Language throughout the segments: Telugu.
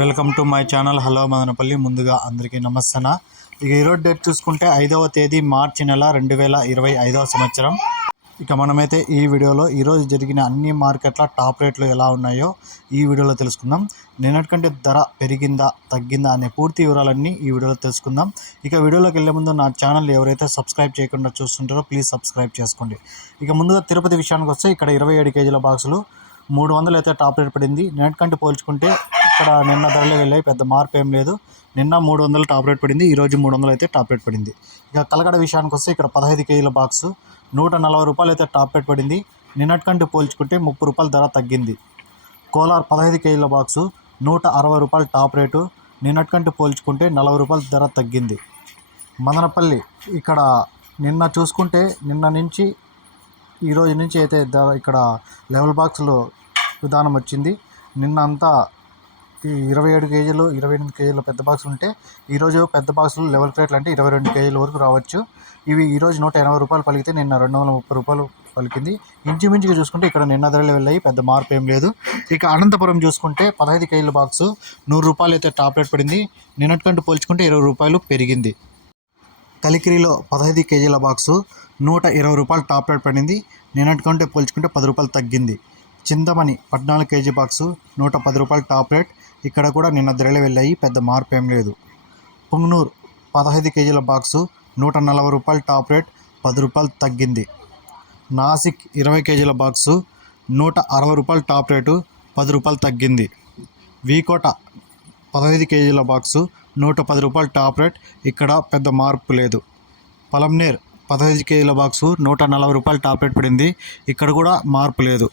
Welcome to my channel. Hello Madanapalle. ముందుగా అందరికీ నమస్తన ఇక ఈరోజు డేట్ చూసుకుంటే ఐదవ తేదీ మార్చి నెల రెండు వేల ఇరవై ఐదవ సంవత్సరం. ఇక మనమైతే ఈ వీడియోలో ఈరోజు జరిగిన అన్ని మార్కెట్ల టాప్ రేట్లు ఎలా ఉన్నాయో ఈ వీడియోలో తెలుసుకుందాం. నిన్నటికంటే ధర పెరిగిందా తగ్గిందా అనే పూర్తి వివరాలన్నీ ఈ వీడియోలో తెలుసుకుందాం. ఇక వీడియోలోకి వెళ్ళే ముందు నా ఛానల్ ఎవరైతే సబ్స్క్రైబ్ చేయకుండా చూస్తుంటారో ప్లీజ్ సబ్స్క్రైబ్ చేసుకోండి. ఇక ముందుగా తిరుపతి విషయానికి వస్తే ఇక్కడ ఇరవై ఏడు కేజీల బాక్సులు మూడు వందలు అయితే టాప్ రేట్ పడింది. నిన్నటికంటే పోల్చుకుంటే ఇక్కడ నిన్న ధరలు వెళ్ళాయి. పెద్ద మార్పు ఏం లేదు. నిన్న మూడు వందలు టాప్ రేట్ పడింది. ఈరోజు మూడు వందలు అయితే టాప్ రేట్ పడింది. ఇక కలకడ విషయానికి వస్తే ఇక్కడ పదహైదు కేజీల బాక్స్ నూట నలభై రూపాయలు అయితే టాప్ రేట్ పడింది. నిన్నటికంటే పోల్చుకుంటే ముప్పై రూపాయల ధర తగ్గింది. కోలార్ పదహైదు కేజీల బాక్సు నూట అరవై రూపాయలు టాప్ రేటు. నిన్నటికంటే పోల్చుకుంటే నలభై రూపాయల ధర తగ్గింది. మదనపల్లి ఇక్కడ నిన్న చూసుకుంటే నిన్న నుంచి ఈ రోజు నుంచి అయితే ధర ఇక్కడ లెవెల్ బాక్స్లో విధానం వచ్చింది. నిన్న అంతా ఇరవై ఏడు కేజీలు ఇరవై ఎనిమిది కేజీల పెద్ద బాక్సులు ఉంటే ఈరోజు పెద్ద బాక్సులు లెవెల్ ప్లేట్లు అంటే ఇరవై రెండు కేజీల వరకు రావచ్చు. ఇవి ఈరోజు నూట ఎనభై రూపాయలు పలికితే నిన్న రెండు వందల ముప్పై రూపాయలు పలికింది. ఇంచుమించుగా చూసుకుంటే ఇక్కడ నిన్న ధరలు వెళ్ళాయి పెద్ద మార్పు ఏం లేదు. ఇక అనంతపురం చూసుకుంటే పదహైదు కేజీల బాక్సు నూరు రూపాయలు అయితే టాప్ రేట్ పడింది. నిన్నటికంటే పోల్చుకుంటే ఇరవై రూపాయలు పెరిగింది. కలికిరిలో పదహైదు కేజీల బాక్సు నూట ఇరవై రూపాయలు టాప్ రేట్ పడింది. నిన్నటికంటే పోల్చుకుంటే పది రూపాయలు తగ్గింది. చింతమణి పద్నాలుగు కేజీ బాక్సు నూట పది రూపాయలు టాప్ రేట్ ఇక్కడ కూడా నిన్న ధరలు వెళ్ళాయి పెద్ద మార్పు ఏం లేదు. పుంగనూరు పదహైదు కేజీల బాక్సు నూట నలభై రూపాయలు టాప్ రేట్ పది రూపాయలు తగ్గింది. నాసిక్ ఇరవై కేజీల బాక్సు నూట అరవై రూపాయలు టాప్ రేటు పది రూపాయలు తగ్గింది. వీకోట పదహైదు కేజీల బాక్సు నూట పది రూపాయలు టాప్ రేట్ ఇక్కడ పెద్ద మార్పు లేదు. పలంనేర్ పదహైదు కేజీల బాక్సు నూట నలభై రూపాయలు టాప్ రేట్ పడింది ఇక్కడ కూడా మార్పు లేదు.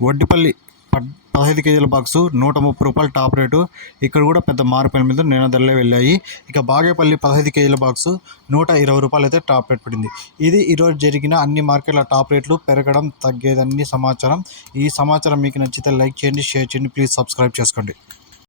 వడ్డిపల్లి పడ్ పదహైదు కేజీల బాక్సు నూట ముప్పై రూపాయలు టాప్ రేటు. ఇక్కడ కూడా పెద్ద మార్పు మీద నేను ధరలే వెళ్ళాయి. ఇక బాగేపల్లి పదహైదు కేజీల బాక్సు నూట ఇరవై రూపాయలు అయితే టాప్ రేట్ పడింది. ఇది ఈరోజు జరిగిన అన్ని మార్కెట్ల టాప్ రేట్లు పెరగడం తగ్గేదన్ని సమాచారం. ఈ సమాచారం మీకు నచ్చితే లైక్ చేయండి షేర్ చేయండి. ప్లీజ్ సబ్స్క్రైబ్ చేసుకోండి.